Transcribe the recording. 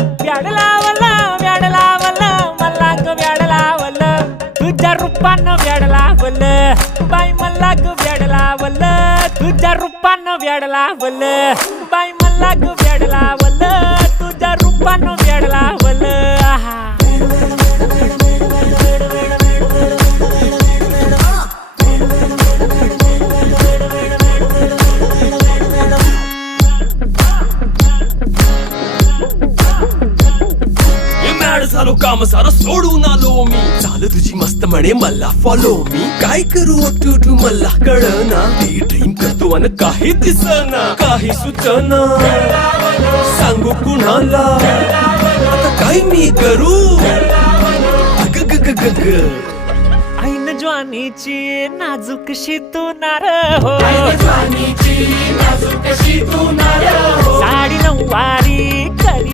व्याड लावलं व्याड लावलं मला ग व्याड लावलं तुझ्या रूपानं व्याड लावलं बाई मला ग व्याड लावलं तुझ्या रूपानं व्याड लावलं बाई मला ग व्याड लावलं तुझ्या रूपानं व्याड लावलं आहा झालो काम सारा सोडून आलो मी झालं तुझी मस्त म्हणे मला फॉलो मी काय करू उठू मला कळना ती ड्रीम करतो आणि काही दिसना काही सुचना सांगू कुणाला आता काय मी करू ऐन ज्वानीची नाजूकशी तू नार हो साडी नऊवारी